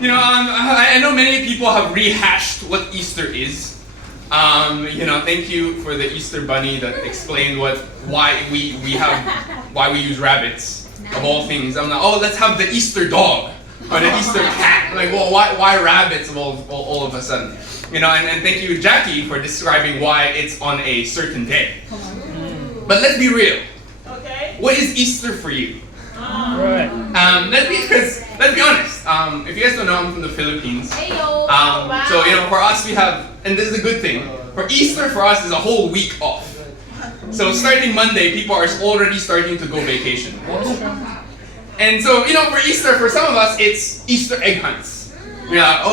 I know many people have rehashed what Easter is. Thank you for the Easter bunny that explained why we use rabbits of all things. I'm like, oh, let's have the Easter dog or the Easter cat. Like, well, why rabbits of all of a sudden? And thank you, Jackie, for describing why it's on a certain day. But let's be real. Okay. What is Easter for you? Right. Let's be honest. If you guys don't know, I'm from the Philippines. So for us we have, and this is a good thing. For Easter for us is a whole week off. So starting Monday, people are already starting to go vacation. And so for Easter, for some of us, it's Easter egg hunts. We're like,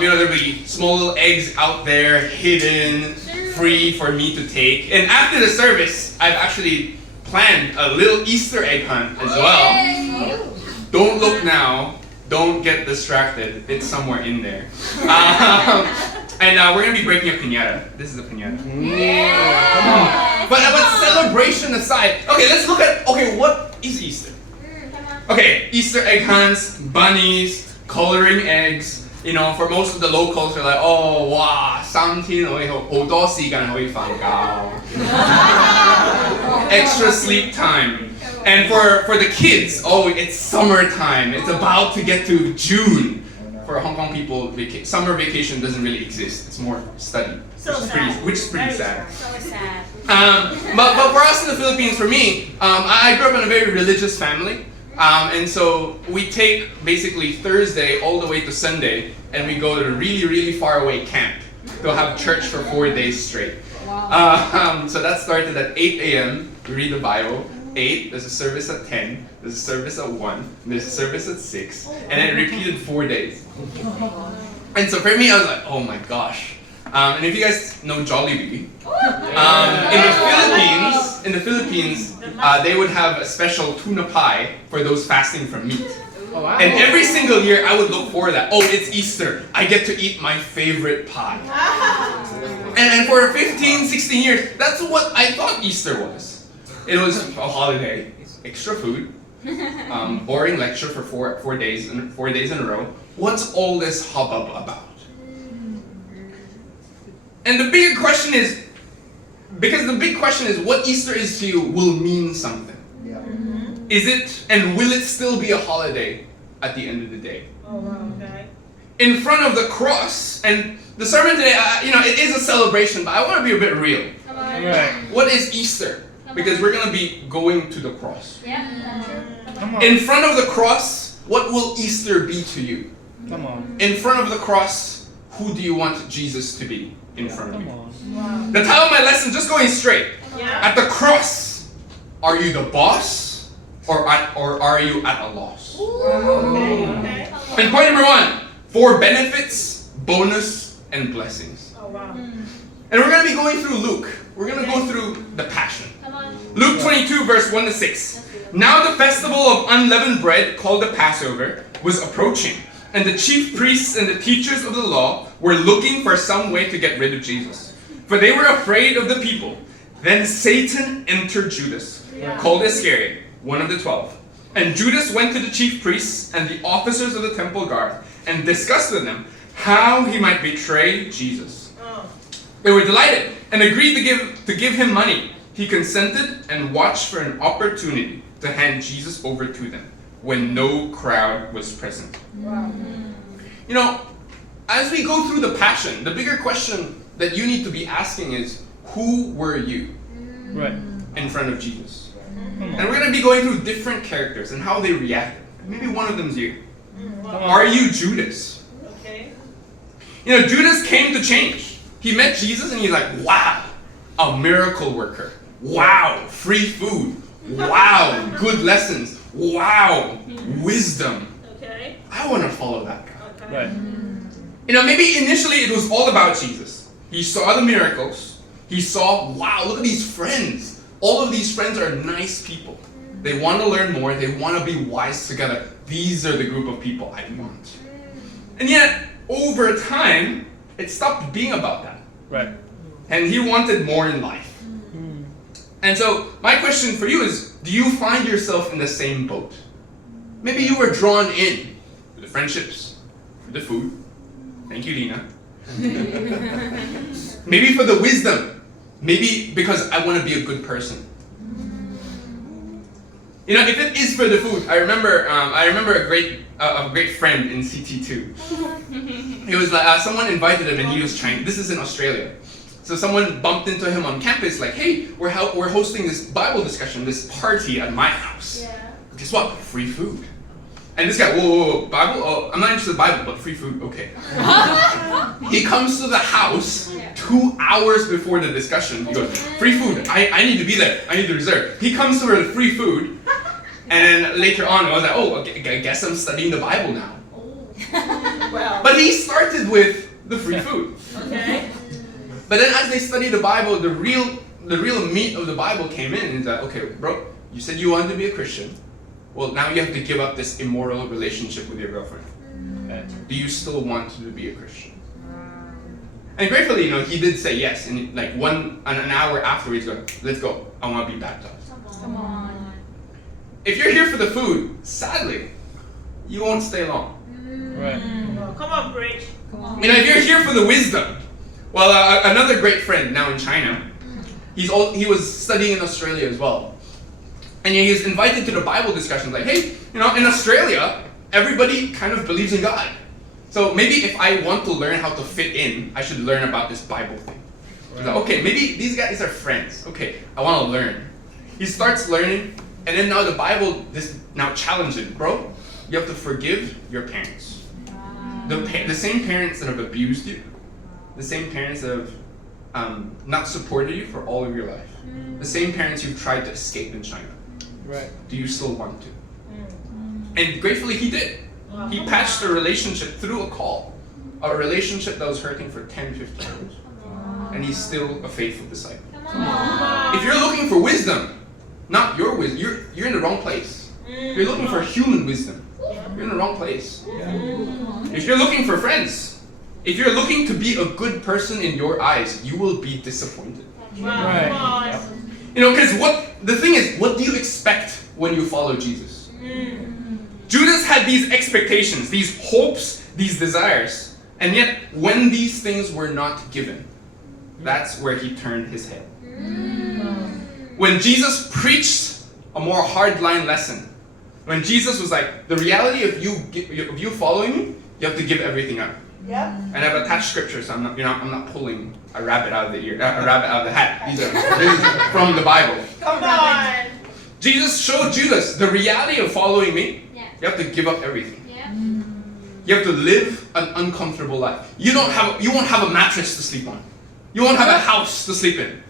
there'll be small little eggs out there, hidden, free for me to take. And after the service, I've actually planned a little Easter egg hunt as well. Don't look now. Don't get distracted. It's somewhere in there. And we're going to be breaking a piñata. This is a piñata. Yeah. Come on. But celebration aside, let's look at, what is Easter? Okay, Easter egg hunts, bunnies, coloring eggs. For most of the locals, they're like, 3天可以好多時間可以瞓覺. Extra sleep time. And for the kids, it's summertime. It's about to get to June. For Hong Kong people, summer vacation doesn't really exist. It's more study, which is pretty sad. So sad. But for us in the Philippines, for me, I grew up in a very religious family. And so we take basically Thursday all the way to Sunday, and we go to a really, really far away camp to have church for 4 days straight. Wow. So that started at 8 a.m. We read the Bible. 8, there's a service at 10, there's a service at 1, there's a service at 6, and then repeated 4 days. And so for me, I was like, oh my gosh. And if you guys know Jollibee, in the Philippines, they would have a special tuna pie for those fasting from meat. Oh, wow. And every single year, I would look for that. Oh, it's Easter. I get to eat my favorite pie. And for 15, 16 years, that's what I thought Easter was. It was a holiday, extra food, boring lecture for four days in a row. What's all this hubbub about? And the big question is, what Easter is to you will mean something. Yeah. Is it, and will it still be a holiday at the end of the day? Okay. In front of the cross, and the sermon today, it is a celebration, but I want to be a bit real. Right. What is Easter? Because we're going to be going to the cross. Yeah. Come on. In front of the cross, what will Easter be to you? Come on. In front of the cross, who do you want Jesus to be in front of Come you? on. Wow. The title of my lesson, just going straight. Yeah. At the cross, are you the boss or are you at a loss? Okay. And point number 1, 4 benefits, bonus, and blessings. Oh wow. And we're going to be going through Luke. We're going to go through the Passion. Come on. Luke 22, verse 1 to 6. Now the festival of unleavened bread, called the Passover, was approaching, and the chief priests and the teachers of the law were looking for some way to get rid of Jesus, for they were afraid of the people. Then Satan entered Judas, called Iscariot, one of the 12. And Judas went to the chief priests and the officers of the temple guard and discussed with them how he might betray Jesus. They were delighted and agreed to give him money. He consented and watched for an opportunity to hand Jesus over to them when no crowd was present. Wow. As we go through the Passion, the bigger question that you need to be asking is, who were you Right. in front of Jesus? Come And on. we're going to be going through different characters and how they reacted. Maybe one of them's you. Come on. Are you Judas? Okay. Judas came to change. He met Jesus and he's like, wow, a miracle worker. Wow, free food. Wow, good lessons. Wow, wisdom. Okay. I want to follow that guy. Okay. Right. Maybe initially it was all about Jesus. He saw the miracles. He saw, wow, look at these friends. All of these friends are nice people. They want to learn more. They want to be wise together. These are the group of people I want. And yet, over time, it stopped being about that. Right. And he wanted more in life. And so, my question for you is, do you find yourself in the same boat? Maybe you were drawn in for the friendships, for the food. Thank you, Lena. Maybe for the wisdom. Maybe because I want to be a good person. You know, if it is for the food, I remember a great friend in CT2. It was like someone invited him and he was trying. This is in Australia. So someone bumped into him on campus like, hey, we're hosting this Bible discussion, this party at my house. Yeah. Guess what? Free food. And this guy, whoa, Bible? Oh, I'm not interested in the Bible, but free food, okay. He comes to the house 2 hours before the discussion. He goes, free food, I need to be there. I need to reserve. He comes for the free food. And then later on, I was like, oh, okay, I guess I'm studying the Bible now. Well. But he started with the free food. Okay. But then as they studied the Bible, the real meat of the Bible came in. And it's like, okay, bro, you said you wanted to be a Christian. Well, now you have to give up this immoral relationship with your girlfriend. Okay. Do you still want to be a Christian? And gratefully, you know, he did say yes. And like an hour afterwards, he's going, let's go. I want to be baptized. Come on. If you're here for the food, sadly, you won't stay long. Right. Oh, come on, Bridge. Come on. You know, if you're here for the wisdom, well, another great friend now in China, he was studying in Australia as well. And he was invited to the Bible discussion, like, hey, you know, in Australia, everybody kind of believes in God. So maybe if I want to learn how to fit in, I should learn about this Bible thing. Right. Like, okay, maybe these guys are friends. Okay, I want to learn. He starts learning, and then now the Bible now challenges him, bro. You have to forgive your parents. The same parents that have abused you, the same parents that have not supported you for all of your life, the same parents you've tried to escape in China. Right. Do you still want to? And gratefully he did. He patched a relationship through a call, a relationship that was hurting for 10, 15 years. And he's still a faithful disciple. If you're looking for wisdom, not your wisdom, you're in the wrong place. If you're looking for human wisdom, you're in the wrong place. If you're looking for friends, if you're looking to be a good person in your eyes, you will be disappointed. Right. You know, because the thing is, what do you expect when you follow Jesus? Judas had these expectations, these hopes, these desires, and yet when these things were not given, that's where he turned his head. When Jesus preached a more hardline lesson, when Jesus was like, the reality of you following me, you have to give everything up. Yeah. And I've attached scripture, so I'm not pulling a rabbit out of the ear, a rabbit out of the hat. This is from the Bible. Come on. Jesus showed Judas the reality of following me. You have to give up everything. You have to live an uncomfortable life. You won't have a mattress to sleep on. You won't have a house to sleep in.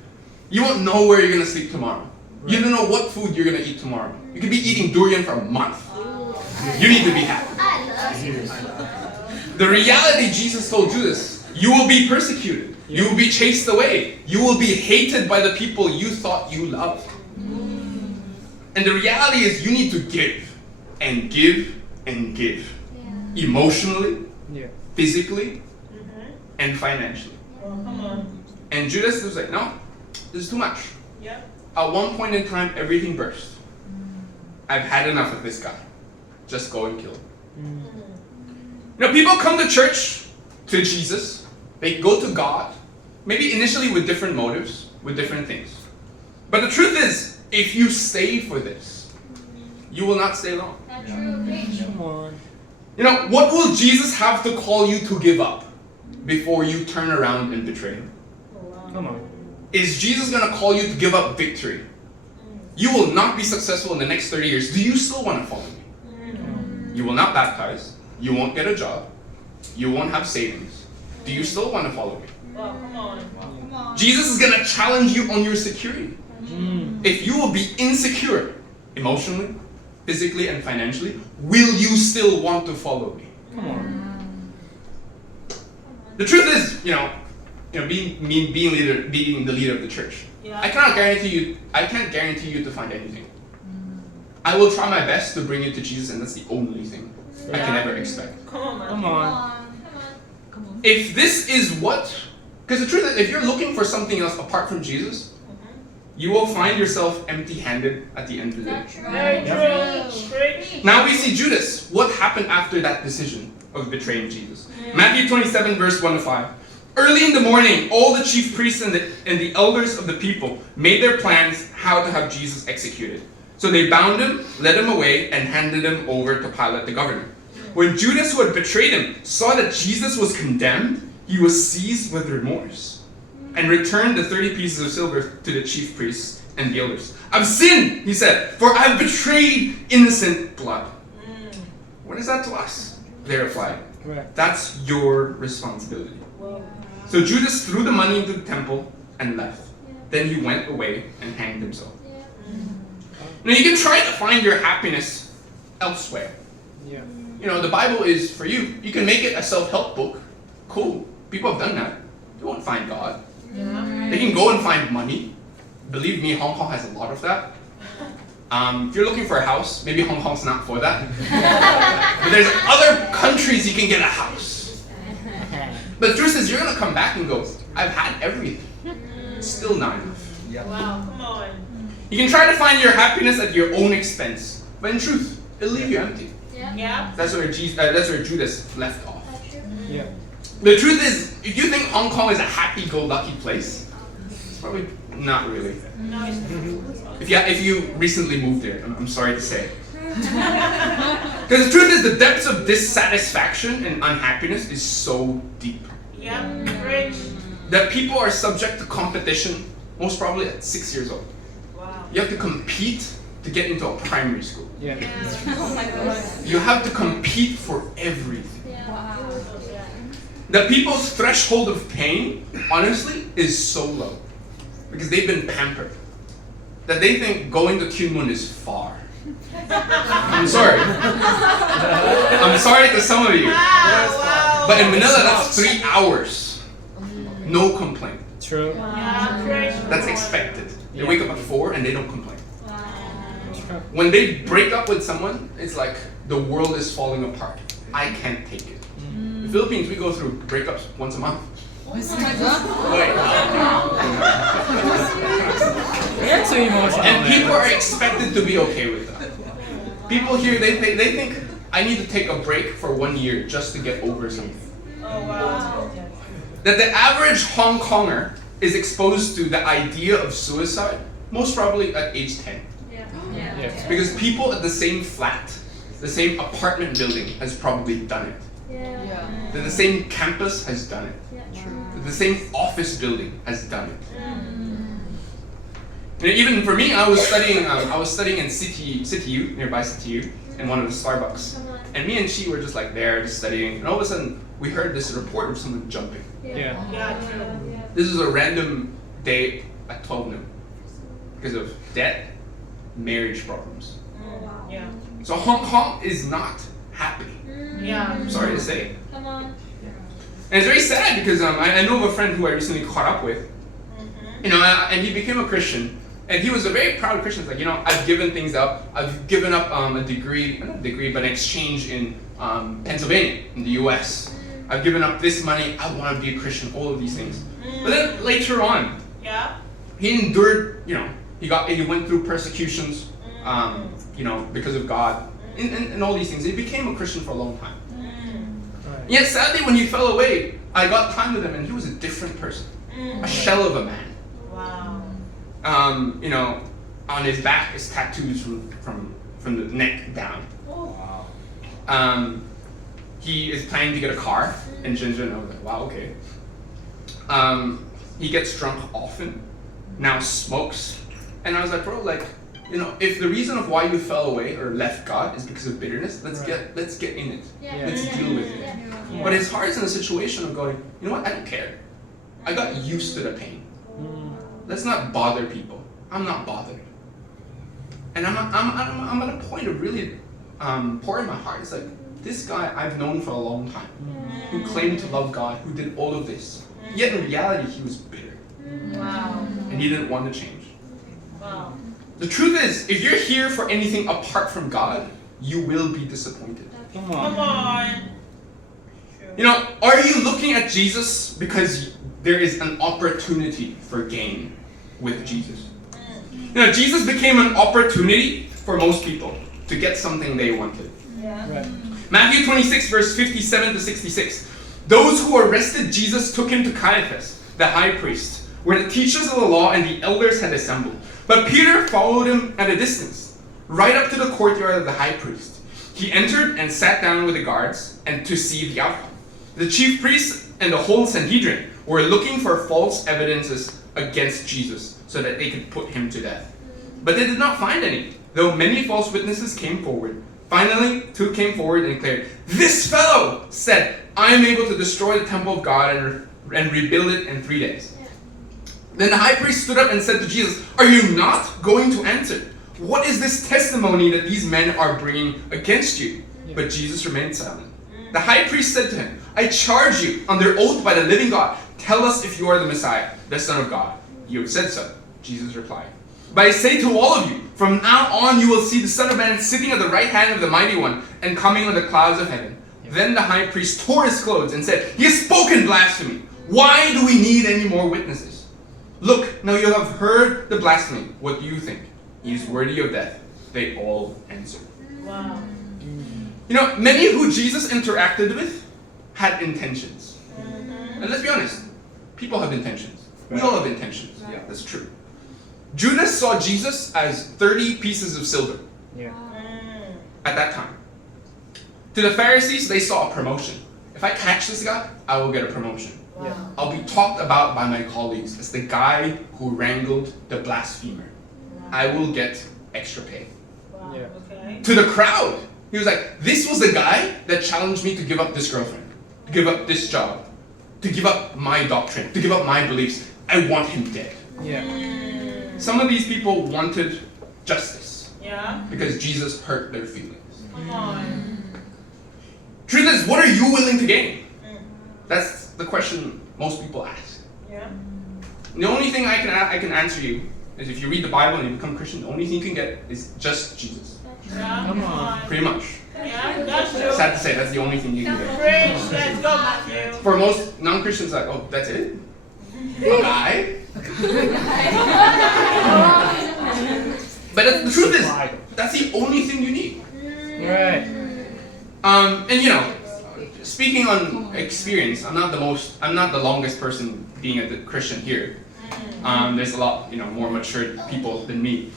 You won't know where you're gonna sleep tomorrow. You don't know what food you're gonna eat tomorrow. You could be eating durian for a month. You need to be happy. The reality Jesus told Judas, you will be persecuted. You will be chased away. You will be hated by the people you thought you loved. And the reality is you need to give and give and give. Emotionally, physically, and financially. And Judas was like, no, this is too much. At one point in time, everything burst. I've had enough of this guy. Just go and kill him. You know, people come to church, to Jesus. They go to God, maybe initially with different motives, with different things. But the truth is, if you stay for this, you will not stay long. Come on. You know, what will Jesus have to call you to give up before you turn around and betray him? Come on. Is Jesus going to call you to give up victory? You will not be successful in the next 30 years. Do you still want to follow me? You will not baptize. You won't get a job. You won't have savings. Do you still want to follow me? Come on. Jesus is going to challenge you on your security. If you will be insecure emotionally, physically, and financially, will you still want to follow me? Come on. The truth is, being the leader of the church. I can't guarantee you to find anything. I will try my best to bring you to Jesus, and that's the only thing I can ever expect. Come on. If this is because the truth is, if you're looking for something else apart from Jesus, you will find yourself empty-handed at the end of the day. Very true. Preach. Now we see Judas. What happened after that decision of betraying Jesus? Matthew 27, verse 1 to 5. Early in the morning, all the chief priests and the elders of the people made their plans how to have Jesus executed. So they bound him, led him away, and handed him over to Pilate the governor. When Judas, who had betrayed him, saw that Jesus was condemned, he was seized with remorse and returned the 30 pieces of silver to the chief priests and the elders. I've sinned, he said, for I've betrayed innocent blood. What is that to us? They replied, that's your responsibility. So Judas threw the money into the temple and left. Then he went away and hanged himself. Now you can try to find your happiness elsewhere. Yeah. You know, the Bible is for you. You can make it a self-help book. Cool. People have done that. They won't find God. They can go and find money. Believe me, Hong Kong has a lot of that. If you're looking for a house, maybe Hong Kong's not for that. But there's other countries you can get a house. But the truth is, you're going to come back and go, I've had everything. It's still not enough. Wow, come on. You can try to find your happiness at your own expense. But in truth, it'll leave you empty. Yeah. That's where Judas left off. Yeah. The truth is, if you think Hong Kong is a happy-go-lucky place, it's probably not really. No, it's not. If you recently moved there, I'm sorry to say. Because the truth is, the depths of dissatisfaction and unhappiness is so deep. Yeah, preach. That people are subject to competition, most probably at 6 years old. Wow. You have to compete to get into a primary school. Yeah. Oh my God. You have to compete for everything. Wow. That people's threshold of pain, honestly, is so low. Because they've been pampered. That they think going to Kyun Mun is far. I'm sorry. I'm sorry to some of you. Wow. But in Manila, that's 3 hours. No complaint. True. Yeah, preach. That's expected. They wake up at 4 and they don't complain. True. When they break up with someone, it's like the world is falling apart. I can't take it. The Philippines, we go through breakups once a month. Wait. That's so emotional. And people are expected to be okay with that. People here, they think, I need to take a break for 1 year just to get over something. Oh, wow. That the average Hong Konger is exposed to the idea of suicide, most probably at age 10. Yeah. Because people at the same flat, the same apartment building has probably done it. That the same campus has done it. That the same office building has done it. And even for me, I was studying in CTU, nearby CTU, in one of the Starbucks. And me and she were just like there, just studying. And all of a sudden, we heard this report of someone jumping. Yeah. Yeah, true. This is a random day at 12 noon. Because of debt, marriage problems. Yeah. So Hong Kong is not happy. Yeah. I'm sorry to say. Come on. And it's very sad because I know of a friend who I recently caught up with. You know, and he became a Christian. And he was a very proud Christian. He's like, you know, I've given things up. I've given up a degree, not a degree, but an exchange in Pennsylvania, in the US. I've given up this money. I want to be a Christian, all of these things. But then later on, Yeah. he endured, you know, he went through persecutions, you know, because of God, and all these things. He became a Christian for a long time. Yet sadly, when he fell away, I got time with him, and he was a different person, a shell of a man. Wow. You know, on his back is tattoos from the neck down. He is planning to get a car in Shenzhen. I was like, wow, okay. He gets drunk often, now smokes, and I was like, bro, like, you know, if the reason of why you fell away or left God is because of bitterness, let's get in it. Let's deal with it. Yeah. But his heart's in a situation of going, you know what? I don't care. I got used to the pain. Let's not bother people. I'm not bothered. And I'm at a point of really pouring my heart. It's like, this guy I've known for a long time, who claimed to love God, who did all of this. Yet in reality, he was bitter. Wow. And he didn't want to change. Wow. The truth is, if you're here for anything apart from God, you will be disappointed. Come Come on. on. You know, are you looking at Jesus because there is an opportunity for gain with Jesus? Jesus became an opportunity for most people to get something they wanted. Yeah. Right. Matthew 26, verse 57 to 66. Those who arrested Jesus took him to Caiaphas, the high priest, where the teachers of the law and the elders had assembled. But Peter followed him at a distance, right up to the courtyard of the high priest. He entered and sat down with the guards and to see the outcome. The chief priests and the whole Sanhedrin were looking for false evidences against Jesus so that they could put him to death. But they did not find any, though many false witnesses came forward. Finally, two came forward and declared, "This fellow said, I am able to destroy the temple of God and rebuild it in 3 days." Then the high priest stood up and said to Jesus, "Are you not going to answer? What is this testimony that these men are bringing against you?" But Jesus remained silent. The high priest said to him, "I charge you under oath by the living God, tell us if you are the Messiah, the Son of God." "You have said so," Jesus replied. "But I say to all of you, from now on you will see the Son of Man sitting at the right hand of the Mighty One and coming on the clouds of heaven." Then the high priest tore his clothes and said, "He has spoken blasphemy. Why do we need any more witnesses? Look, now you have heard the blasphemy. What do you think?" "He is worthy of death," they all answered. Wow. Many who Jesus interacted with had intentions. And let's be honest, people have intentions. We all have intentions. Yeah, that's true. Judas saw Jesus as 30 pieces of silver Yeah. at that time. To the Pharisees, they saw a promotion. If I catch this guy, I will get a promotion. Wow. I'll be talked about by my colleagues as the guy who wrangled the blasphemer. I will get extra pay. Wow. Yeah. Okay. To the crowd, he was like, "This was the guy that challenged me to give up this girlfriend, to give up this job, to give up my doctrine, to give up my beliefs. I want him dead." Yeah. Some of these people wanted justice Yeah. because Jesus hurt their feelings. Come on. Truth is, what are you willing to gain? That's the question most people ask. Yeah. The only thing I can answer you is if you read the Bible and you become Christian, the only thing you can get is just Jesus. Yeah. Come on. Pretty much. Yeah. That's true. Sad to say, that's the only thing you can get. Preach. Let's go, Matthew. For most non-Christians, like, oh, that's it? A guy? But the truth is, that's the only thing you need. Right. And speaking on experience, I'm not the longest person being a Christian here. There's a lot, more mature people than me.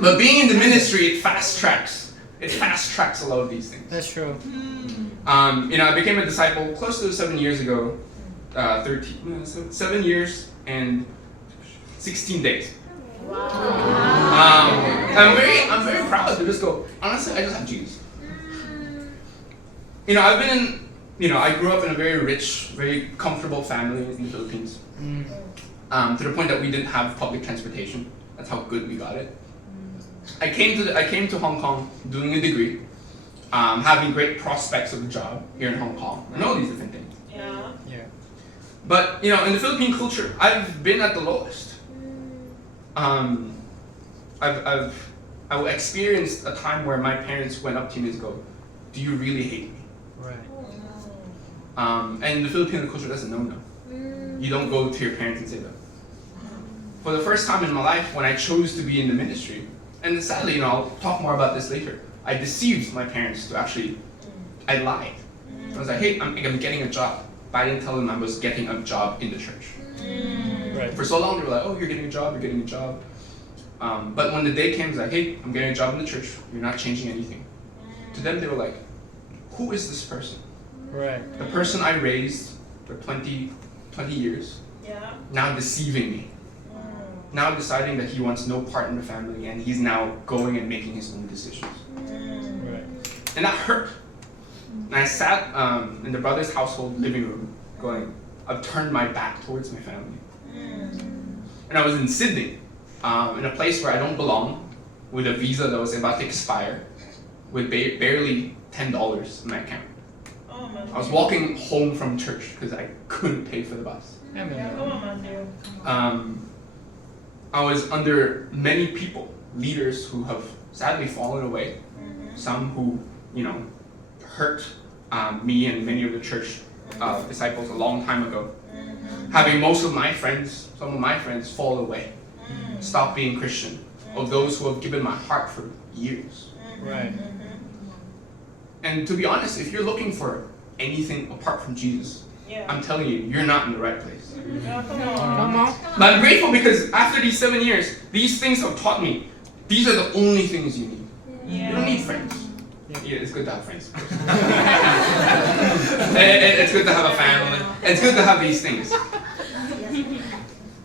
But being in the ministry, it fast tracks a lot of these things. That's true. I became a disciple close to 7 years ago, 7 years and 16 days. Wow. I'm very proud to just go, honestly, I just have Jesus. I grew up in a very rich, very comfortable family in the Philippines. To the point that we didn't have public transportation. That's how good we got it. I came to Hong Kong doing a degree, having great prospects of a job here in Hong Kong, and all these different things. Yeah. Yeah. But in the Philippine culture, I've been at the lowest. I've experienced a time where my parents went up to me and go, "Do you really hate me?" Right. And in the Filipino culture, that's a no-no. You don't go to your parents and say that. For the first time in my life, when I chose to be in the ministry, and sadly, I'll talk more about this later, I deceived my parents to I lied. I was like, "Hey, I'm getting a job." But I didn't tell them I was getting a job in the church. Right. For so long, they were like, "Oh, you're getting a job, you're getting a job." But when the day came, I was like, "Hey, I'm getting a job in the church. You're not changing anything." To them, they were like, "Who is this person? Right. The person I raised for 20 years, Yeah. now deceiving me. Now deciding that he wants no part in the family, and he's now going and making his own decisions." Right. And that hurt. And I sat in the brother's household living room going, I've turned my back towards my family. And I was in Sydney, in a place where I don't belong, with a visa that was about to expire, with barely $10 in my account. Oh, Matthew. I was walking home from church because I couldn't pay for the bus. Yeah, come on, Matthew. I was under many people, leaders who have sadly fallen away. Some who, hurt me and many of the church disciples a long time ago. Having some of my friends fall away. stop being Christian, of those who have given my heart for years. Right. And to be honest, if you're looking for anything apart from Jesus, Yeah. I'm telling you, you're not in the right place. Yeah, come on. Come on. But I'm grateful because after these 7 years, these things have taught me these are the only things you need. You don't need friends. Yeah, it's good to have friends. It's good to have a family. It's good to have these things.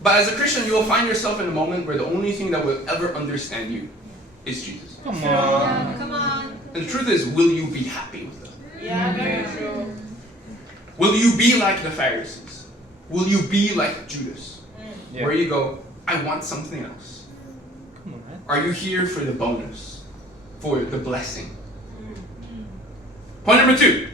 But as a Christian, you will find yourself in a moment where the only thing that will ever understand you is Jesus. Come on. Come on. And the truth is, will you be happy with them? Yeah, very true. Will you be like the Pharisees? Will you be like Judas? Yeah. Where you go, I want something else. Come on, man. Are you here for the bonus? For the blessing? Point number 2.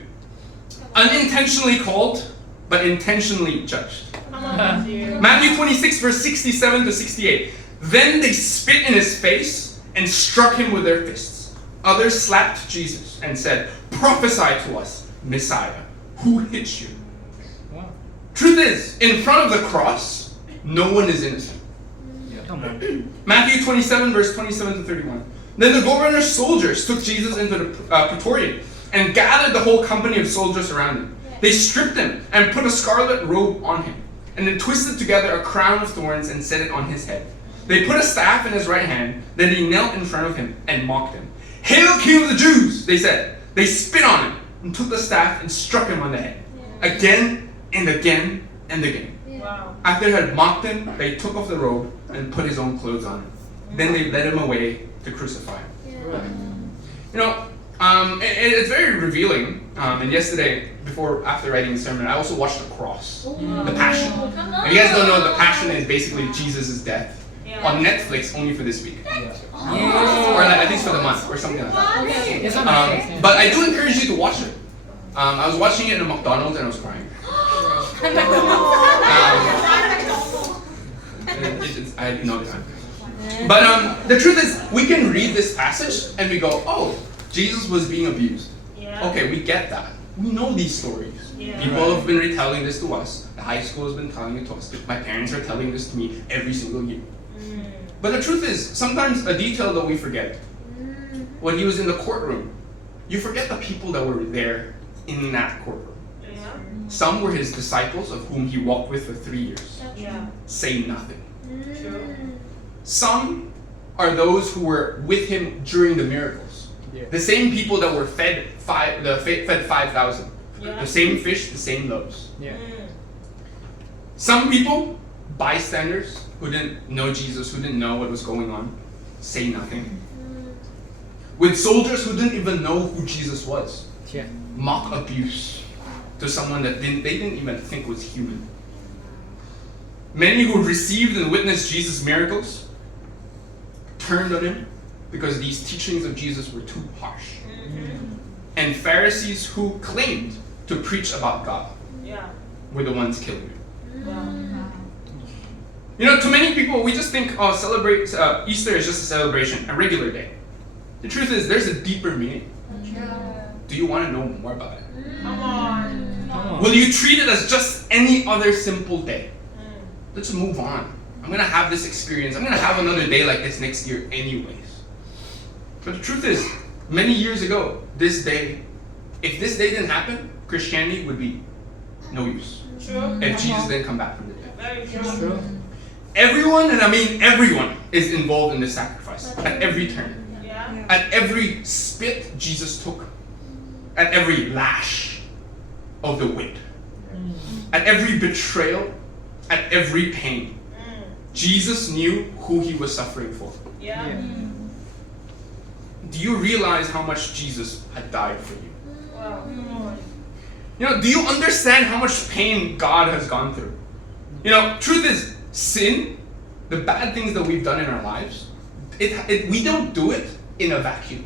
Unintentionally called, but intentionally judged. Come on, Matthew. Matthew 26, verse 67 to 68. Then they spit in his face and struck him with their fists. Others slapped Jesus and said, prophesy to us, Messiah. Who hit you? Wow. Truth is, in front of the cross, no one is innocent. Come on. Matthew 27, verse 27 to 31. Then the governor's soldiers took Jesus into the praetorium and gathered the whole company of soldiers around him. They stripped him and put a scarlet robe on him, and then twisted together a crown of thorns and set it on his head. They put a staff in his right hand. Then he knelt in front of him and mocked him. Hail, King of the Jews, they said. They spit on him and took the staff and struck him on the head. Again and again and again. Wow. After they had mocked him, they took off the robe and put his own clothes on him. Then they led him away to crucify him. You know, it's very revealing. And yesterday, after writing the sermon, I also watched The Cross, The Passion. If you guys don't know, The Passion is basically Jesus' death on Netflix only for this week. Or at least for the month, or something like that. It's on Netflix. But I do encourage you to watch it. I was watching it in a McDonald's and I was crying. I had no time. But the truth is, we can read this passage and we go, oh, Jesus was being abused. Yeah. Okay, we get that. We know these stories. Yeah. People have been retelling this to us. The high school has been telling it to us. My parents are telling this to me every single year. But the truth is, sometimes a detail that we forget. When he was in the courtroom, you forget the people that were there in that courtroom. Yeah. Some were his disciples, of whom he walked with for 3 years. Yeah. Say nothing. True. Some are those who were with him during the miracles. Yeah. The same people that were fed 5,000. Yeah. The same fish, the same loaves. Yeah. Some people, bystanders, who didn't know Jesus, who didn't know what was going on, say nothing. With soldiers who didn't even know who Jesus was. Yeah. Mock abuse to someone that they didn't even think was human. Many who received and witnessed Jesus' miracles turned on him because these teachings of Jesus were too harsh. And Pharisees who claimed to preach about God Yeah. were the ones killing him. Wow. You know, to many people, we just think, oh, Easter is just a celebration, a regular day. The truth is, there's a deeper meaning. Do you want to know more about it? Come on. Come on. Will you treat it as just any other simple day? Let's move on. I'm going to have this experience. I'm going to have another day like this next year anyways. But the truth is, many years ago, this day, if this day didn't happen, Christianity would be no use. True. If Jesus didn't come back from the dead. Very true. True. Everyone, and I mean everyone, is involved in this sacrifice at every turn. Yeah. At every spit Jesus took. At every lash of the whip. At every betrayal. At every pain. Jesus knew who he was suffering for. Yeah. Yeah. Do you realize how much Jesus had died for you? Wow. Come on. You know, do you understand how much pain God has gone through? You know, truth is, sin, the bad things that we've done in our lives, we don't do it in a vacuum.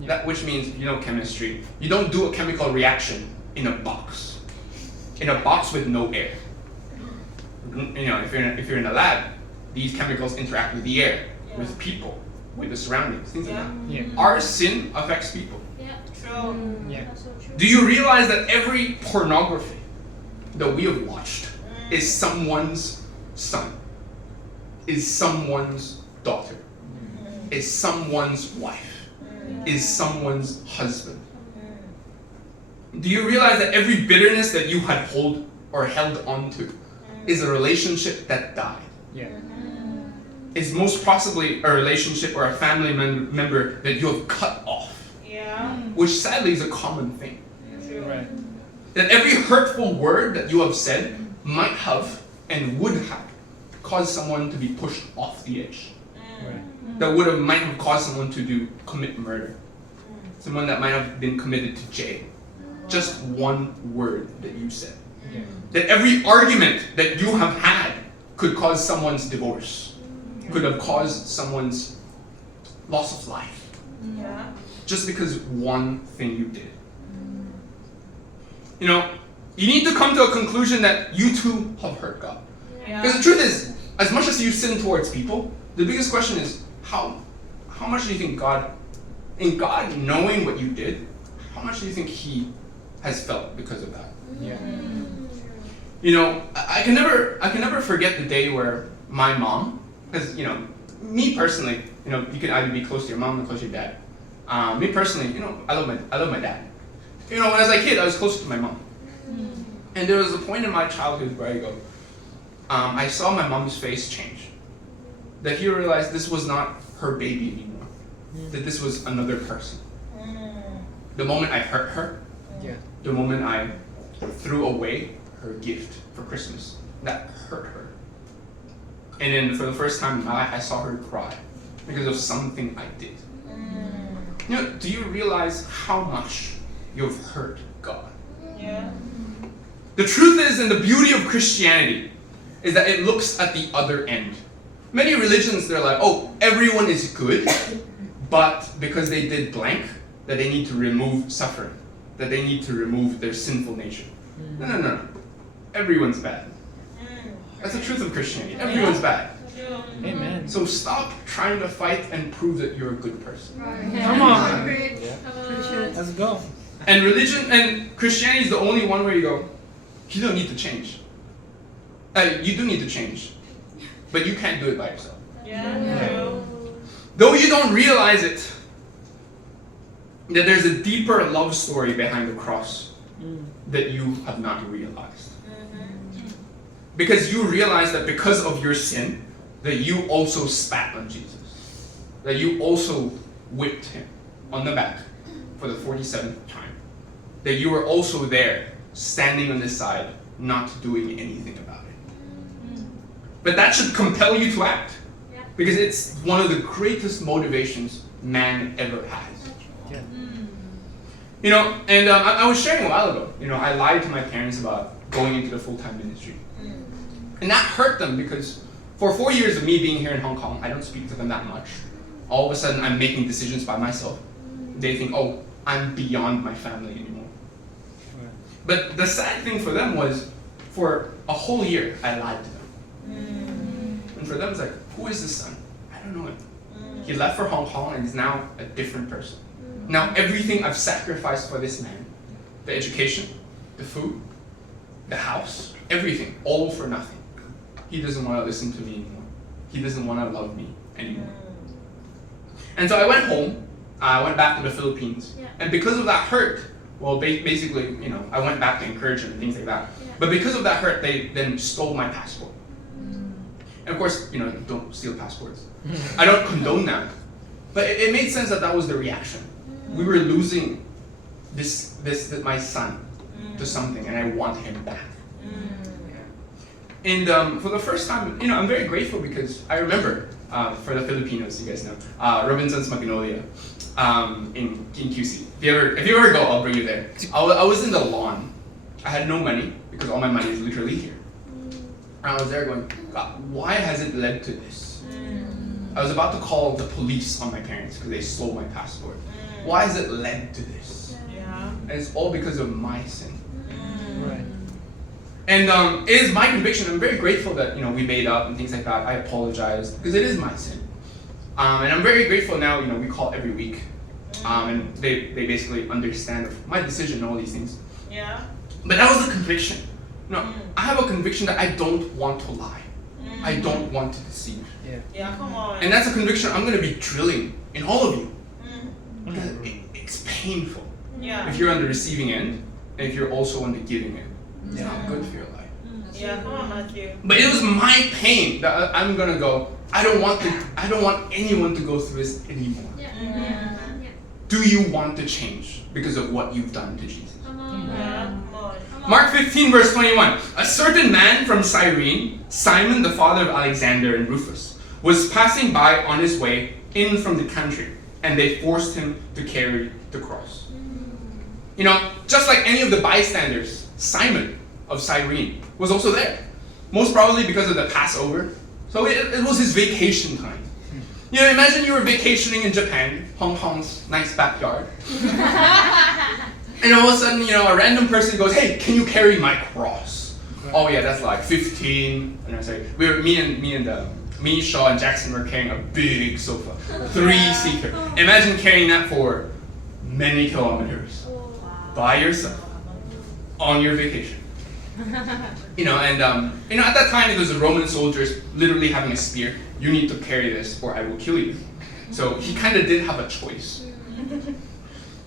Yeah. That which means, you know, chemistry. You don't do a chemical reaction in a box. In a box with no air. You know, if you're in a lab, these chemicals interact with the air, with people, with the surroundings, things like that. Yeah. Our sin affects people. True. Yeah. Do you realize that every pornography that we have watched is someone's son? is someone's daughter, is someone's wife, is someone's husband. Do you realize that every bitterness that you had held on to is a relationship that died? Yeah. Is most possibly a relationship or a family member that you have cut off, Yeah. which sadly is a common thing. True. Right. That every hurtful word that you have said might have and would have caused someone to be pushed off the edge. Right. That might have caused someone to commit murder. Someone that might have been committed to jail. Just one word that you said. Yeah. That every argument that you have had could cause someone's divorce. Could have caused someone's loss of life. Yeah. Just because one thing you did. You know, you need to come to a conclusion that you too have hurt God. Yeah. Because the truth is, as much as you sin towards people, the biggest question is, how much do you think God, in God knowing what you did, how much do you think He has felt because of that? Yeah. You know, I can never forget the day where my mom, because you know, me personally, you know, you can either be close to your mom or close to your dad. Me personally, you know, I love my dad. You know, when I was a kid, I was close to my mom. And there was a point in my childhood where I saw my mom's face change. That he realized this was not her baby anymore. That this was another person. The moment I hurt her, Yeah. the moment I threw away her gift for Christmas, that hurt her. And then for the first time in my life, I saw her cry because of something I did. You know, do you realize how much you've hurt God? Yeah. The truth is, and the beauty of Christianity is that it looks at the other end. Many religions, they're like, oh, everyone is good, but because they did blank, that they need to remove suffering, that they need to remove their sinful nature. No. Everyone's bad. That's the truth of Christianity. Everyone's bad. True. Amen. So stop trying to fight and prove that you're a good person. Come on. Let's go. And religion and Christianity is the only one where you go, you don't need to change. You do need to change, but you can't do it by yourself. Yeah. True. Though you don't realize it, that there's a deeper love story behind the cross that you have not realized. Because you realize that because of your sin, that you also spat on Jesus. That you also whipped him on the back for the 47th time. That you were also there, standing on the side, not doing anything about it. But that should compel you to act. Because it's one of the greatest motivations man ever has. Yeah. You know, and I was sharing a while ago, you know, I lied to my parents about going into the full-time ministry. And that hurt them because for 4 years of me being here in Hong Kong, I don't speak to them that much. All of a sudden, I'm making decisions by myself. They think, oh, I'm beyond my family anymore. Right. But the sad thing for them was, for a whole year, I lied to them. And for them, it's like, who is this son? I don't know him. He left for Hong Kong and is now a different person. Now everything I've sacrificed for this man, the education, the food, the house, everything, all for nothing. He doesn't want to listen to me anymore. He doesn't want to love me anymore. And so I went home, I went back to the Philippines, and because of that hurt, well, basically, you know, I went back to encourage him and things like that. But because of that hurt, they then stole my passport. And of course, you know, don't steal passports. I don't condone that. But it made sense that was the reaction. We were losing my son to something, and I want him back. And for the first time, you know, I'm very grateful because I remember, for the Filipinos, you guys know, Robinson's Magnolia in QC. If you ever go, I'll bring you there. I was in the lawn. I had no money because all my money is literally here. And I was there going, God, why has it led to this? I was about to call the police on my parents because they stole my passport. Why has it led to this? Yeah. And it's all because of my sin. Right. And it is my conviction. I'm very grateful that, you know, we made up and things like that. I apologize because it is my sin. And I'm very grateful now, you know, we call every week. And they basically understand my decision and all these things. Yeah. But that was a conviction. You know, I have a conviction that I don't want to lie. I don't want to deceive. Yeah. Yeah, come on. And that's a conviction I'm going to be drilling in all of you. Because Mm. it's painful Yeah. if you're on the receiving end and if you're also on the giving end. It's Yeah. not good for your life. Yeah, come on, Matthew. But it was my pain that I'm going to go, I don't want anyone to go through this anymore. Do you want to change because of what you've done to Jesus? Yeah, come on. Mark 15 verse 21. A certain man from Cyrene, Simon the father of Alexander and Rufus, was passing by on his way in from the country, and they forced him to carry the cross. You know, just like any of the bystanders, Simon of Cyrene was also there. Most probably because of the Passover. So it was his vacation time. You know, imagine you were vacationing in Japan, Hong Kong's nice backyard. And all of a sudden, you know, a random person goes, hey, can you carry my cross? Oh yeah, that's like 15. And I say, me, Shaw, and Jackson were carrying a big sofa, 3-seater. Imagine carrying that for many kilometers by yourself on your vacation. You know, and you know, at that time it was the Roman soldiers literally having a spear. You need to carry this, or I will kill you. So he kind of did have a choice.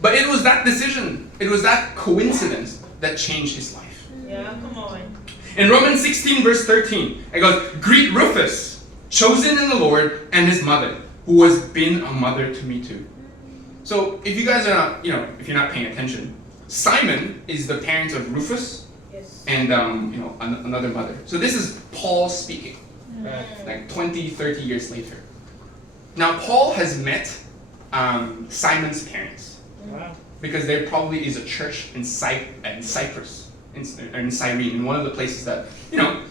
But it was that decision, it was that coincidence that changed his life. Yeah, come on. In Romans 16 verse 13, it goes, greet Rufus, chosen in the Lord, and his mother, who has been a mother to me too. So if you guys are not, you know, if you're not paying attention, Simon is the parent of Rufus Yes. and you know, another mother. So this is Paul speaking, like 20, 30 years later. Now Paul has met Simon's parents. Wow. Because there probably is a church in Cyprus, in Cyrene, in one of the places that, you know,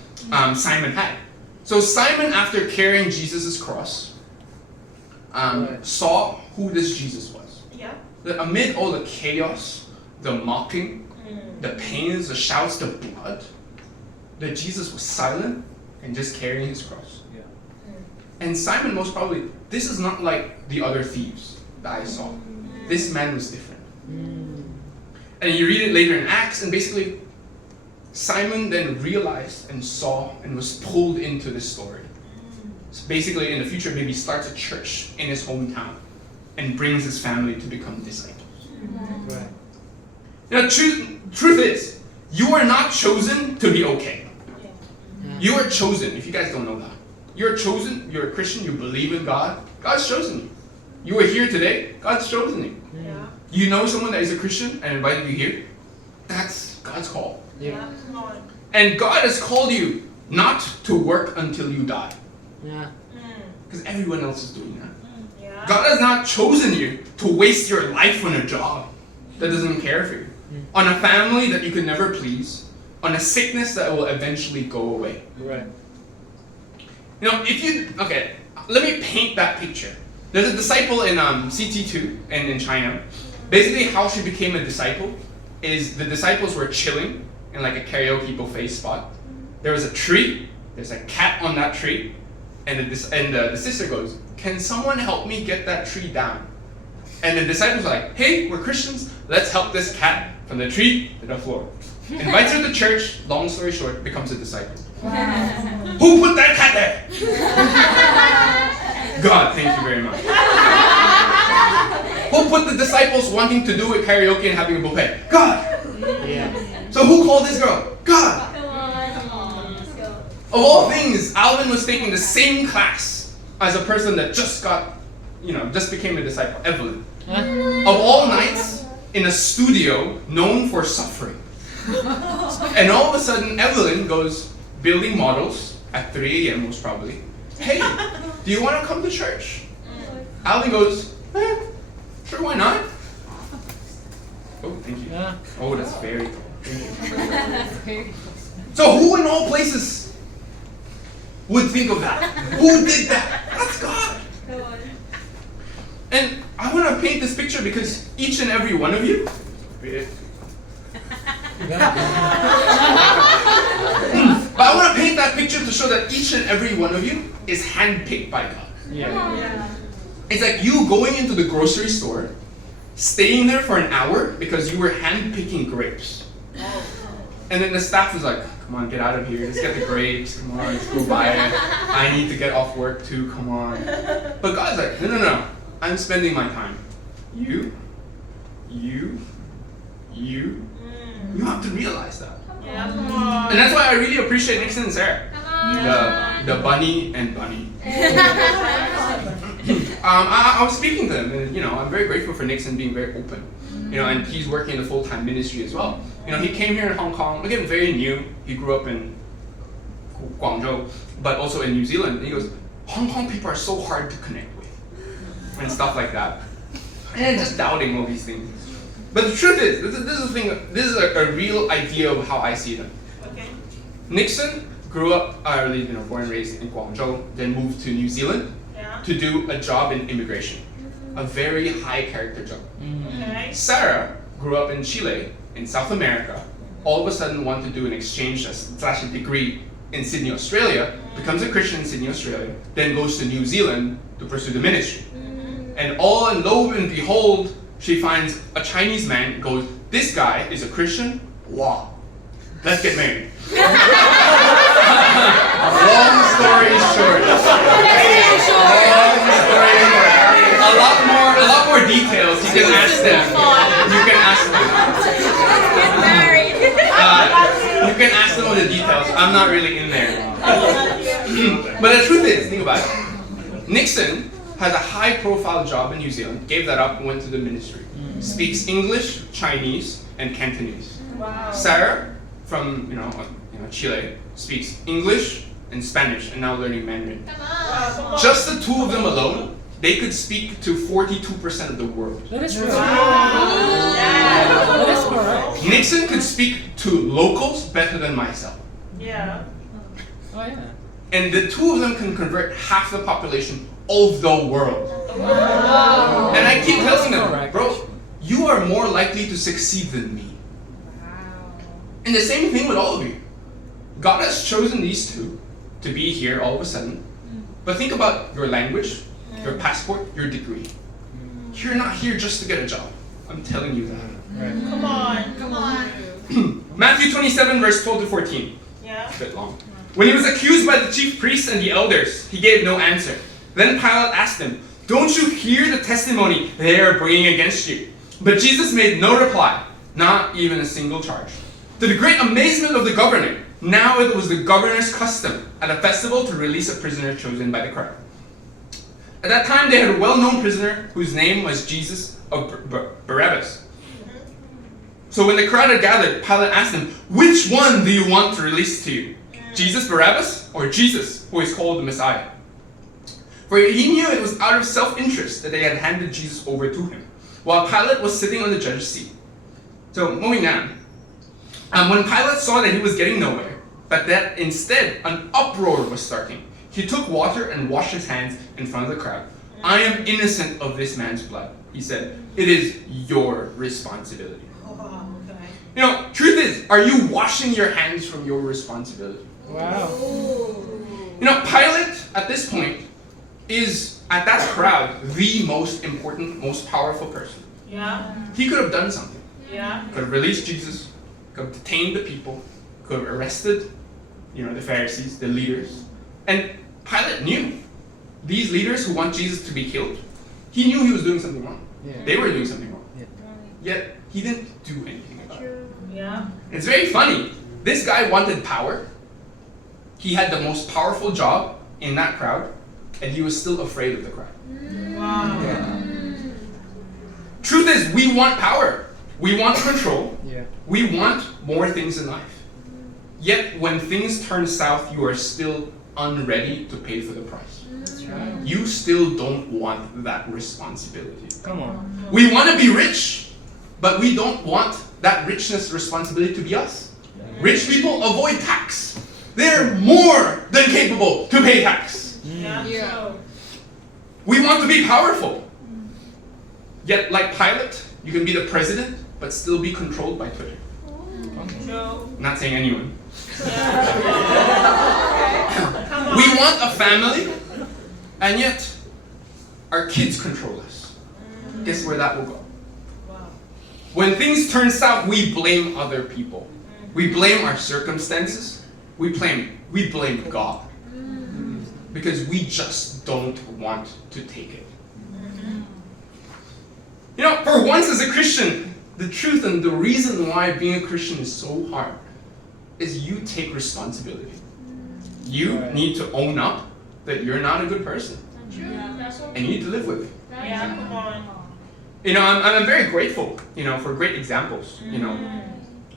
Simon had. So Simon, after carrying Jesus' cross, saw who this Jesus was. Yeah. That amid all the chaos, the mocking, the pains, the shouts, the blood, that Jesus was silent and just carrying his cross. Yeah. And Simon, most probably, this is not like the other thieves that I saw. This man was different. And you read it later in Acts, and basically, Simon then realized and saw and was pulled into this story. So basically, in the future, maybe starts a church in his hometown and brings his family to become disciples. Right. You know, truth is, you are not chosen to be okay. You are chosen, if you guys don't know that. You're chosen, you're a Christian, you believe in God, God's chosen you. You are here today, God's chosen you. Yeah. You know someone that is a Christian and invited you here, that's God's call. Yeah, come on. And God has called you not to work until you die. Yeah. Because everyone else is doing that. Yeah. God has not chosen you to waste your life on a job that doesn't care for you, on a family that you can never please, on a sickness that will eventually go away. Right. You know, okay, let me paint that picture. There's a disciple in CT2 and in China. Basically, how she became a disciple is the disciples were chilling in like a karaoke buffet spot. There was a tree. There's a cat on that tree, and the sister goes, "Can someone help me get that tree down?" And the disciples are like, "Hey, we're Christians. Let's help this cat from the tree to the floor." Invites her to church. Long story short, becomes a disciple. Who put that cat there? God, thank you very much. Who put the disciples wanting to do with karaoke and having a buffet? God. Yeah. So who called this girl? God. Come on. Let's go. Of all things, Alvin was taking the same class as a person that just became a disciple, Evelyn. Huh? Of all nights, in a studio known for suffering. And all of a sudden, Evelyn goes building models at 3 a.m. most probably. Hey, do you want to come to church? Alvin goes, sure, why not? Oh, thank you. Yeah. Oh, that's very cool. Thank you. So who in all places would think of that? Who did that? That's God. Come on. And I want to paint this picture because each and every one of you, but I want to paint that picture to show that each and every one of you is handpicked by God. Yeah. Yeah. It's like you going into the grocery store, staying there for an hour because you were handpicking grapes. And then the staff was like, come on, get out of here. Let's get the grapes. Come on, let's go buy it. I need to get off work too. Come on. But God's like, no. I'm spending my time. You have to realize that. Yeah, come on. And that's why I really appreciate Nixon and Sarah. Yeah. The bunny and bunny. I was speaking to them, and I'm very grateful for Nixon being very open. And he's working in the full-time ministry as well. He came here in Hong Kong, again, very new. He grew up in Guangzhou, but also in New Zealand. And he goes, Hong Kong people are so hard to connect with, and stuff like that. And just doubting all these things. But the truth is, this is the thing. This is a real idea of how I see them. Okay. Nixon grew up, born and raised in Guangzhou, then moved to New Zealand to do a job in immigration, a very high character job. Okay. Sarah grew up in Chile, in South America, all of a sudden wanted to do an exchange / a degree in Sydney, Australia, becomes a Christian in Sydney, Australia, then goes to New Zealand to pursue the ministry. And lo and behold, she finds a Chinese man, goes, this guy is a Christian? Wow. Let's get married. Long story short. A lot more details. You can ask them. You can ask them all the details. I'm not really in there. But the truth is, think about it. Nixon has a high-profile job in New Zealand, gave that up and went to the ministry. Speaks English, Chinese, and Cantonese. Wow. Sarah, from Chile, speaks English and Spanish, and now learning Mandarin. Wow. Just the two of them alone, they could speak to 42% of the world. That is right. Wow. That is correct. Nixon could speak to locals better than myself. Yeah. Oh yeah. And the two of them can convert half the population of the world. Wow. And I keep telling them, Correct. bro, you are more likely to succeed than me. And the same thing with all of you. God has chosen these two to be here all of a sudden. But think about your language, your passport, your degree. You're not here just to get a job. I'm telling you that. Right. Come on. Matthew 27, verse 12 to 14. Yeah. It's a bit long. When he was accused by the chief priests and the elders, he gave no answer. Then Pilate asked him, don't you hear the testimony they are bringing against you? But Jesus made no reply, not even a single charge. To the great amazement of the governor, now it was the governor's custom at a festival to release a prisoner chosen by the crowd. At that time, they had a well-known prisoner whose name was Jesus of Barabbas. So when the crowd had gathered, Pilate asked them, which one do you want to release to you? Jesus Barabbas or Jesus, who is called the Messiah? For he knew it was out of self-interest that they had handed Jesus over to him, while Pilate was sitting on the judge's seat. So, moving on. When Pilate saw that he was getting nowhere, but that instead an uproar was starting, he took water and washed his hands in front of the crowd. I am innocent of this man's blood, he said. It is your responsibility. Okay. Truth is, are you washing your hands from your responsibility? Wow. Pilate, at this point, is, at that crowd, the most important, most powerful person. Yeah. He could have done something. Yeah. Could have released Jesus, could have detained the people, could have arrested, the Pharisees, the leaders. And Pilate knew these leaders who want Jesus to be killed, he knew he was doing something wrong. Yeah. They were doing something wrong. Yeah. Yet, he didn't do anything about it. Yeah. It's very funny. This guy wanted power. He had the most powerful job in that crowd, and he was still afraid of the crowd. Wow. Yeah. Truth is, we want power. We want control. Yeah. We want more things in life. Yet, when things turn south, you are still unready to pay for the price. That's right. You still don't want that responsibility. Come on. We want to be rich, but we don't want that richness responsibility to be us. Rich people avoid tax. They're more than capable to pay tax. Yeah. Yeah. We want to be powerful. Yet, like Pilate, you can be the president, but still be controlled by Twitter. True. Not saying anyone. Yeah. Come on. We want a family, and yet our kids control us. Guess where that will go? Wow. When things turn south, we blame other people. We blame our circumstances. We blame God. Because we just don't want to take it. You know, for once as a Christian, the truth and the reason why being a Christian is so hard is you take responsibility. You need to own up that you're not a good person. And you need to live with it. Yeah, come on. You know, I'm very grateful, you know, for great examples, you know.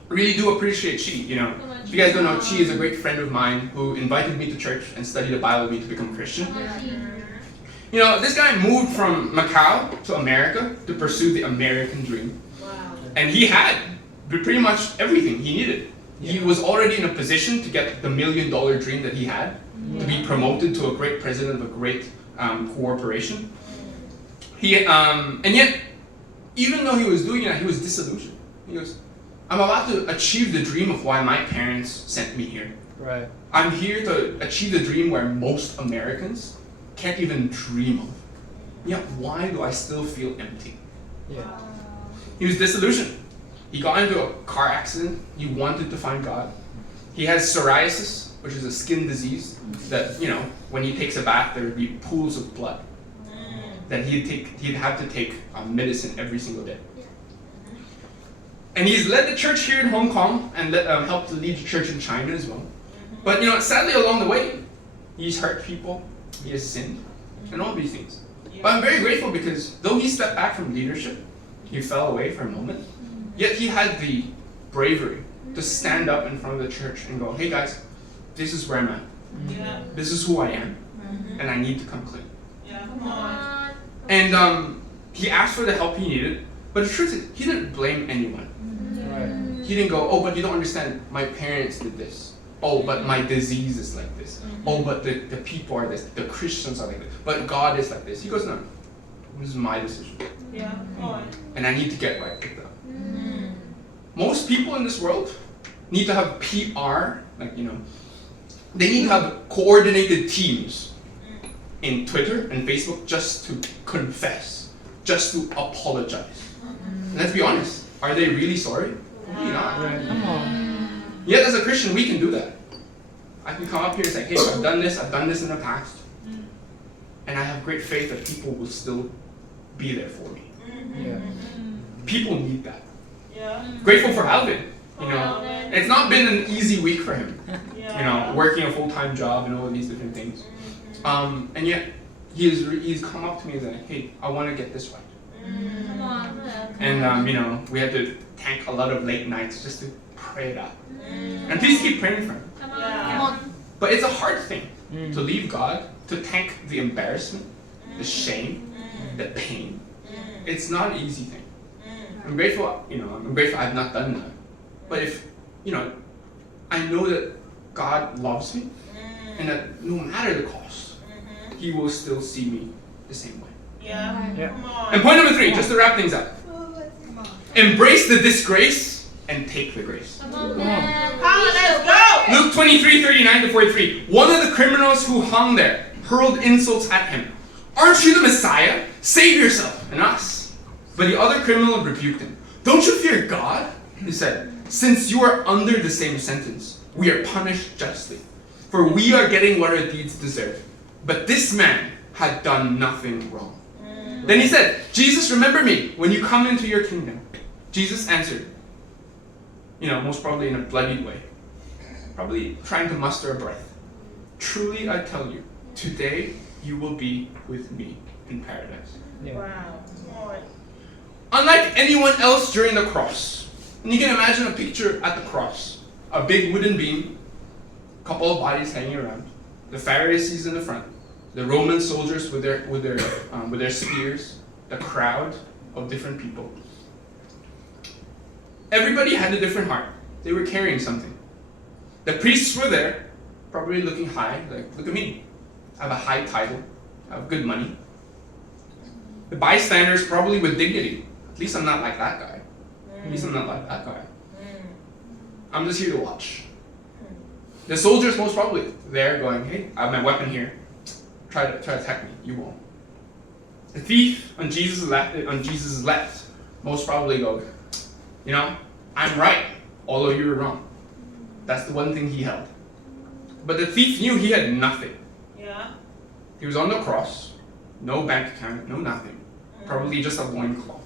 Really do appreciate Chi, you know. If you guys don't know, Chi is a great friend of mine who invited me to church and studied the Bible with me to become a Christian. You know, this guy moved from Macau to America to pursue the American dream. Wow. And he had pretty much everything he needed. He was already in a position to get the $1 million dream that he had, to be promoted to a great president of a great corporation. And yet, even though he was doing that, he was disillusioned. He goes, I'm about to achieve the dream of why my parents sent me here. Right. I'm here to achieve the dream where most Americans can't even dream of. Yet, why do I still feel empty? Yeah. He was disillusioned. He got into a car accident. He wanted to find God. He has psoriasis, which is a skin disease that, you know, when he takes a bath, there would be pools of blood. That he'd have to take medicine every single day. And he's led the church here in Hong Kong and helped to lead the church in China as well. But, you know, sadly along the way, he's hurt people, he has sinned, and all these things. But I'm very grateful because though he stepped back from leadership, he fell away for a moment, yet he had the bravery to stand up in front of the church and go, hey guys, this is where I'm at. Yeah. This is who I am, and I need to come clean. Yeah, come on. And he asked for the help he needed, but the truth is, he didn't blame anyone. Right. He didn't go, oh, but you don't understand, my parents did this. Oh, but my disease is like this. Oh, but the people are this. The Christians are like this. But God is like this. He goes, no, this is my decision. Yeah, come on. And I need to get right with that. Most people in this world need to have PR, like, you know, they need to have coordinated teams in Twitter and Facebook just to confess, just to apologize. And let's be honest, are they really sorry? Probably not. Come on. Yet as a Christian, we can do that. I can come up here and say, hey, I've done this in the past. And I have great faith that people will still be there for me. Yeah. People need that. Yeah. Grateful for Alvin. You know, it's not been an easy week for him. You know, working a full-time job and all of these different things. And yet, he's come up to me and said, hey, I want to get this right. And, you know, we had to tank a lot of late nights just to pray it out. And please keep praying for him. Yeah. But it's a hard thing to leave God, to tank the embarrassment, the shame, the pain. It's not an easy thing. I'm grateful, you know, I have not done that. But if, you know, I know that God loves me and that no matter the cost, He will still see me the same way. Yeah. Yeah. Come on. And point number 3, just to wrap things up. Embrace the disgrace and take the grace. Come on, let's go. Luke 23:39-43. One of the criminals who hung there hurled insults at him. Aren't you the Messiah? Save yourself and us. But the other criminal rebuked him. Don't you fear God? He said, since you are under the same sentence, we are punished justly. For we are getting what our deeds deserve. But this man had done nothing wrong. Then he said, Jesus, remember me when you come into your kingdom. Jesus answered, you know, most probably in a bloodied way, probably trying to muster a breath. Truly I tell you, today you will be with me in paradise. Yeah. Wow. Come on. Unlike anyone else during the cross, and you can imagine a picture at the cross, a big wooden beam, a couple of bodies hanging around, the Pharisees in the front, the Roman soldiers with their spears, the crowd of different people. Everybody had a different heart. They were carrying something. The priests were there, probably looking high, like, look at me. I have a high title. I have good money. The bystanders probably with dignity. At least I'm not like that guy. At least I'm not like that guy. I'm just here to watch. The soldiers most probably there going, hey, I have my weapon here. Try to attack me. You won't. The thief on Jesus' left most probably go, you know, I'm right. All of you are wrong. That's the one thing he held. But the thief knew he had nothing. Yeah. He was on the cross, no bank account, no nothing. Probably just a loincloth.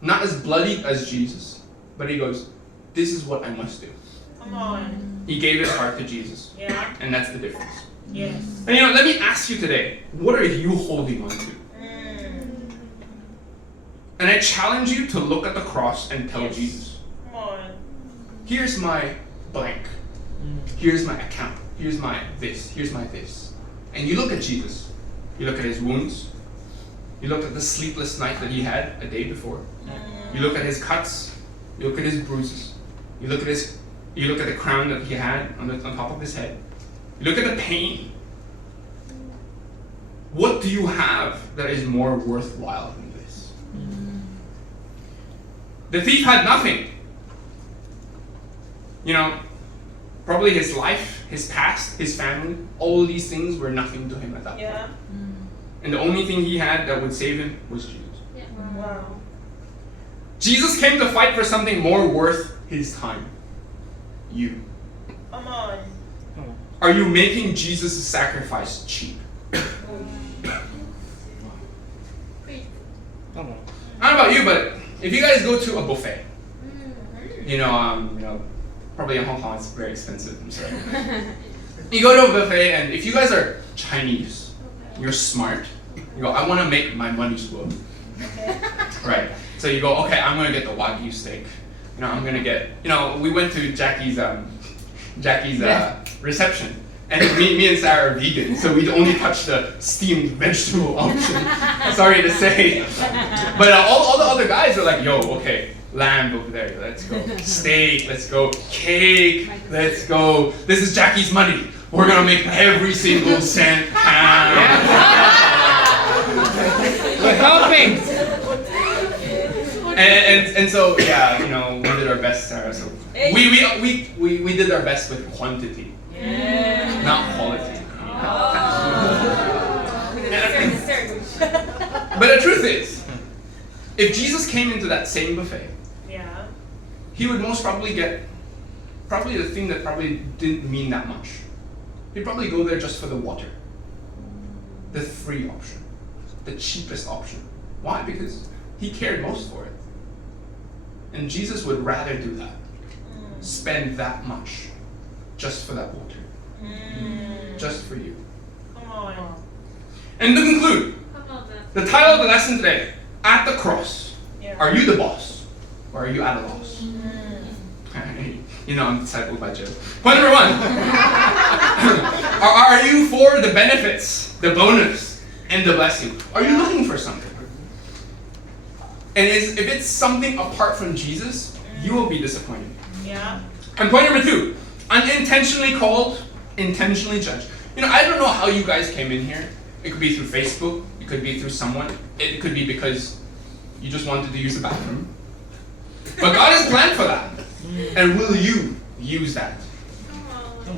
Not as bloody as Jesus, but he goes, this is what I must do. Come on. He gave his heart to Jesus. Yeah. And that's the difference. Yes. And you know, let me ask you today, what are you holding on to? And I challenge you to look at the cross and tell Yes. Jesus, Come on. here's my blank. Here's my account. Here's my this. Here's my this. And you look at Jesus. You look at his wounds. You look at the sleepless night that he had a day before. You look at his cuts. You look at his bruises. You look at the crown that he had on top of his head. You look at the pain. What do you have that is more worthwhile than this? The thief had nothing. You know, probably his life, his past, his family, all these things were nothing to him at that point. Yeah. And the only thing he had that would save him was Jesus. Wow. Jesus came to fight for something more worth his time. You. Come on. Are you making Jesus' sacrifice cheap? Come on. I don't know about you, but if you guys go to a buffet, you know, probably in Hong Kong it's very expensive. I'm sorry. You go to a buffet, and if you guys are Chinese, you're smart. You go, I want to make my money's worth. Right. So you go, okay, I'm gonna get the Wagyu steak. You know, I'm gonna get. You know, we went to Jackie's reception, and me and Sarah are vegan, so we'd only touch the steamed vegetable option. Sorry to say, but all the other guys are like, yo, okay, lamb over there, let's go. Steak, let's go. Cake, let's go. This is Jackie's money. We're gonna make every single cent count. We're helping. And so yeah, you know, we did our best, Sarah. So we did our best with quantity, not quality. But the truth is, if Jesus came into that same buffet, Yeah. he would most probably get the thing that probably didn't mean that much. He'd probably go there just for the water, the free option, the cheapest option. Why? Because he cared most for it. And Jesus would rather do that. Spend that much just for that water. Just for you. Come on. And to conclude, the title of the lesson today, At the Cross. Yeah. Are you the boss? Or are you at a loss? You know I'm discipled by Joe. Point number one. Are you for the benefits, the bonus, and the blessing? Are you looking for something? And if it's something apart from Jesus, you will be disappointed. Yeah. And point number two, unintentionally called, intentionally judged. You know, I don't know how you guys came in here. It could be through Facebook. It could be through someone. It could be because you just wanted to use the bathroom. But God has planned for that. And will you use that?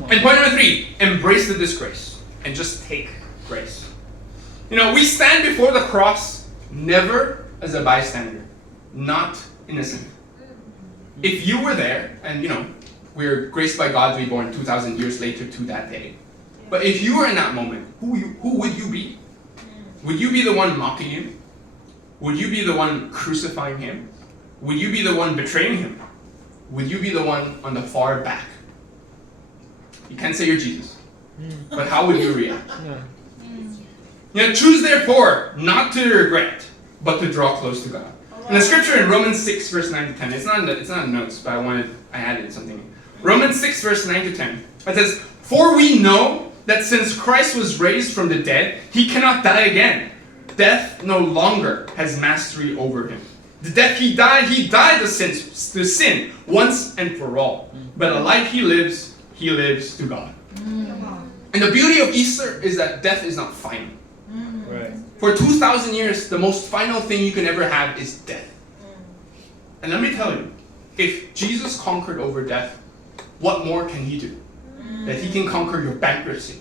And point number three, embrace the disgrace and just take grace. You know, we stand before the cross never as a bystander, not innocent. If you were there, and you know, we're graced by God to be born 2,000 years later to that day. But if you were in that moment, who would you be? Would you be the one mocking him? Would you be the one crucifying him? Would you be the one betraying him? Would you be the one on the far back? You can't say you're Jesus, but how would you react? You know, choose therefore not to regret, but to draw close to God. And the scripture in Romans 6 verse 9 to 10, it's not in notes, but I added something. Romans 6 verse 9 to 10. It says, "For we know that since Christ was raised from the dead, he cannot die again. Death no longer has mastery over him. The death he died to sin once and for all. But a life he lives to God." And the beauty of Easter is that death is not final. Right. For 2,000 years, the most final thing you can ever have is death. And let me tell you, if Jesus conquered over death, what more can he do? That he can conquer your bankruptcy.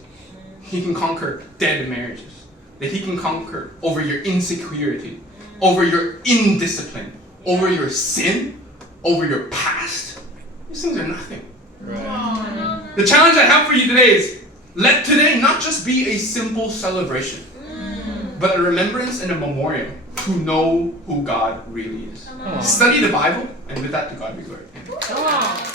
He can conquer dead marriages. That he can conquer over your insecurity, over your indiscipline, over your sin, over your past. These things are nothing. Right. The challenge I have for you today is, let today not just be a simple celebration, but a remembrance and a memorial to know who God really is. Study the Bible, and with that to God be glory. Come on.